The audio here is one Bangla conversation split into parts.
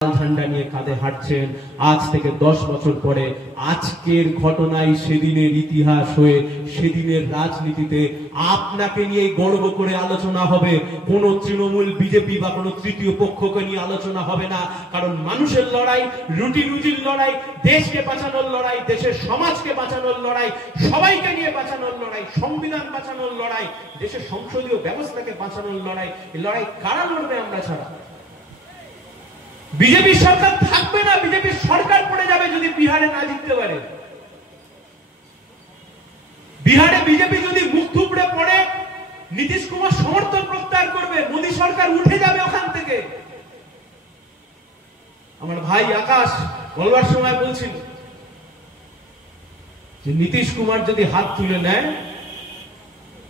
ঝান্ডা নিয়ে কাঁধে হাঁটছেন। আজ থেকে 10 বছর পরে আজকের ঘটনায় সেদিনের ইতিহাস হয়ে সেদিনের রাজনীতিতে আপনাকে নিয়ে গর্ব করে আলোচনা হবে। কোন তৃণমূল, বিজেপি বা কোন তৃতীয় পক্ষকে নিয়ে আলোচনা হবে না। কারণ মানুষের লড়াই, রুটি রুজির লড়াই, দেশকে বাঁচানোর লড়াই, দেশের সমাজকে বাঁচানোর লড়াই, সবাইকে নিয়ে বাঁচানোর লড়াই, সংবিধান বাঁচানোর লড়াই, দেশের সংসদীয় ব্যবস্থাকে বাঁচানোর লড়াই। এই লড়াই কারা লড়বে আমরা ছাড়া? বিজেপি সরকার থাকবে না, বিজেপি সরকার পড়ে যাবে যদি বিহারে না জিততে পারে। বিহারে বিজেপি যদি মুখ থুবড়ে পড়ে, নীতিশ কুমার সমর্থন প্রত্যাহার করবে, মোদী সরকার উঠে যাবে ওখান থেকে। আমার ভাই আকাশ বলবার সময় বলছিল যে নীতিশ কুমার যদি হাত তুলে নেয়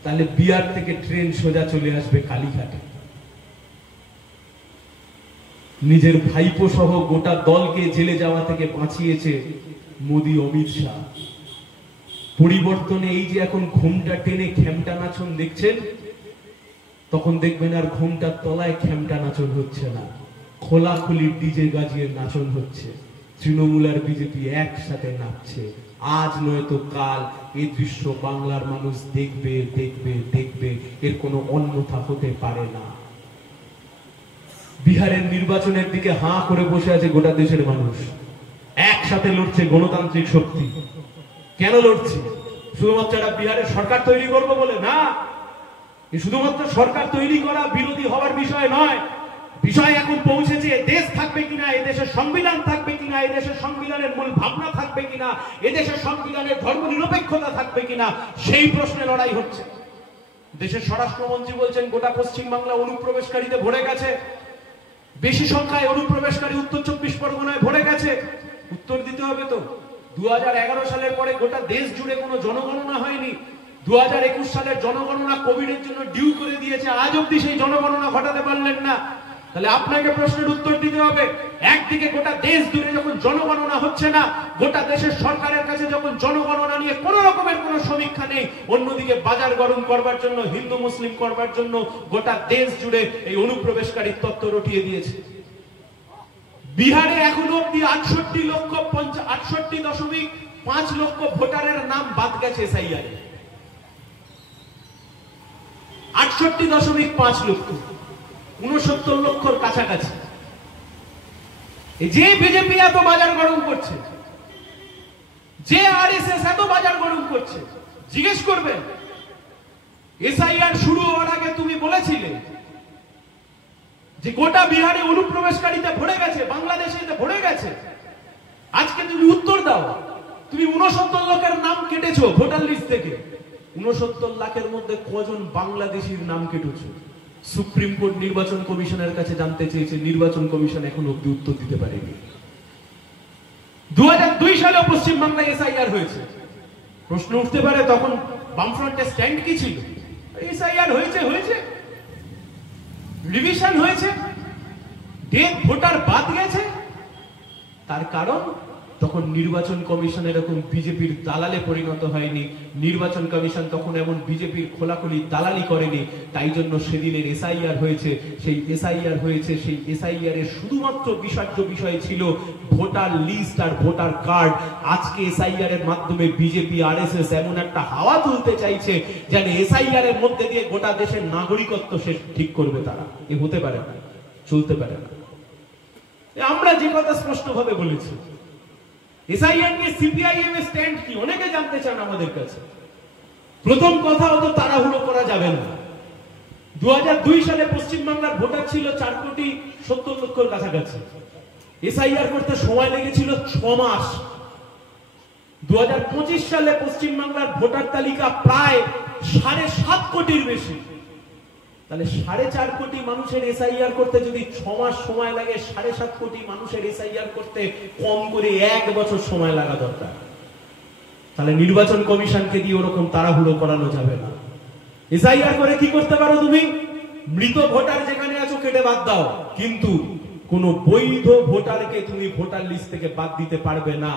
তাহলে বিহার থেকে ট্রেন সোজা চলে আসবে কালীঘাটে। নিজের ভাইপো সহ গোটা দলকে জেলে যাওয়া থেকে বাঁচিয়েছে মোদী, অমিত শাহ। পরিবর্তনে এই যে এখন ঘুমটা টেনে খেমটা নাচন দেখছেন, তখন দেখবেন আর ঘুমটার তলায় খেমটা নাচন হচ্ছে না, খোলাখুলি ডিজে গাজিয়ে নাচন হচ্ছে। তৃণমূল আর বিজেপি একসাথে নাচছে। আজ নয়তো কাল এই দৃশ্য বাংলার মানুষ দেখবে দেখবে দেখবে, এর কোনো অন্যথা হতে পারে না। বিহারের নির্বাচনের দিকে হাঁ করে বসে আছে গোটা দেশের মানুষ। একসাথে লড়ছে গণতান্ত্রিক শক্তি। কেন লড়ছে? শুধুমাত্র একটা বিহারের সরকার তৈরি করবো বলে না। শুধুমাত্র সরকার তৈরি করা বিরোধী হওয়ার বিষয় নয়। বিষয় এখন পৌঁছেছে দেশ থাকবে কিনা, এদেশের সংবিধান থাকবে কিনা, এদেশের সংবিধানের মূল ভাবনা থাকবে কিনা, এদেশের সংবিধানের ধর্ম নিরপেক্ষতা থাকবে কিনা, সেই প্রশ্নে লড়াই হচ্ছে। দেশের স্বরাষ্ট্রমন্ত্রী বলছেন গোটা পশ্চিমবাংলা অনুপ্রবেশকারীতে ভরে গেছে, বেশি সংখ্যায় অনুপ্রবেশকারী উত্তর 24 পরগনায় ভরে গেছে। উত্তর দিতে হবে তো। 2011 সালের পরে গোটা দেশ জুড়ে কোনো জনগণনা হয়নি। 2021 সালের জনগণনা কোভিডের জন্য ডিউ করে দিয়েছে, আজ অব্দি সেই জনগণনা ঘটাতে পারলেন না। তাহলে আপনাকে প্রশ্নের উত্তর দিতে হবে। একদিকে গোটা দেশ জুড়ে যখন জনগণনা হচ্ছে না, গোটা দেশের সরকারের কাছে যখন জনগণনা নিয়ে কোন রকমের কোন সমীক্ষা নেই, অন্যদিকে বাজার গরম করবার জন্য, হিন্দু মুসলিম করবার জন্য গোটা দেশ জুড়ে এই অনুপ্রবেশকারী তত্ত্ব রটিয়ে দিয়েছে। বিহারে এখনো অব্দি 68.5 লক্ষ ভোটারের নাম বাদ গেছে এসআইআরে। 68.5 লক্ষ, 69 লক্ষর কাছাকাছি। যে বিজেপি এত বাজার গরম করছে, যে আরএসএস এত বাজার গরম করছে, জিজ্ঞেস করবেন এসআইআর শুরু হওয়ার আগে তুমি বলেছিলে যে গোটা বিহারে অনুপ্রবেশকারীতে ভরে গেছে, বাংলাদেশে ভরে গেছে। আজকে তুমি উত্তর দাও। তুমি 69 লাখের নাম কেটেছো ভোটার লিস্ট থেকে। 69 লাখের মধ্যে কজন বাংলাদেশির নাম কেটেছো? সুপ্রিম কোর্ট নির্বাচন কমিশনের কাছে জানতে চেয়েছে, নির্বাচন কমিশন এখন অব্দি উত্তর দিতে পারেনি। 2002 সালে পশ্চিমবাংলায় এসআইআর হয়েছে। প্রশ্ন উঠতে পারে তখন বামফ্রন্টের স্ট্যান্ড কি ছিল? এসআইআর হয়েছে, রিভিশন হয়েছে, ডেথ ভোটার বাদ গেছে। তার কারণ তখন নির্বাচন কমিশন এরকম বিজেপির দালালে পরিণত হয়নি, নির্বাচন কমিশন তখন এমন বিজেপির খোলাখুলি দালালি করেনি। তাই জন্য সেদিনের এসআইআর হয়েছে। সেই এসআইআর এর শুধুমাত্র বিচার্য বিষয় ছিল ভোটার লিস্ট আর ভোটার কার্ড। আজকে এসআইআর এর মাধ্যমে বিজেপি, আরএসএস এমন একটা হাওয়া তুলতে চাইছে যেন এসআইআর এর মধ্যে দিয়ে গোটা দেশের নাগরিকত্ব সে ঠিক করবে। তারা এ হতে পারে না, চলতে পারে না। আমরা যে কথা স্পষ্ট ভাবে বলেছি, এসআইআর নিয়ে সিপিআইএম এর স্ট্যান্ড কি অনেকে জানতে চান আমাদের কাছে। প্রথম কথা, অত তাড়াহুড়ো করা যাবে না। 2002 সালে পশ্চিমবাংলার ভোটার ছিল 4.70 লক্ষর কাছাকাছি। এসআইআর করতে সময় লেগেছিল 6 মাস। 2025 সালে পশ্চিমবাংলার ভোটার তালিকা প্রায় 7.5 কোটির বেশি। তাহলে 4.5 কোটি মানুষের এসআইআর করতে যদি 6 মাস সময় লাগে, 7.5 কোটি মানুষের এসআইআর করতে কম করে 1 বছর সময় লাগা দরকার। তাহলে নির্বাচন কমিশনকে দিয়ে ওরকম তাড়াহুড়ো করানো যাবে না। এসআইআর করে কি করতে পারো তুমি? মৃত ভোটার যেখানে আছো কেটে বাদ দাও, কিন্তু কোন বৈধ ভোটারকে তুমি ভোটার লিস্ট থেকে বাদ দিতে পারবে না।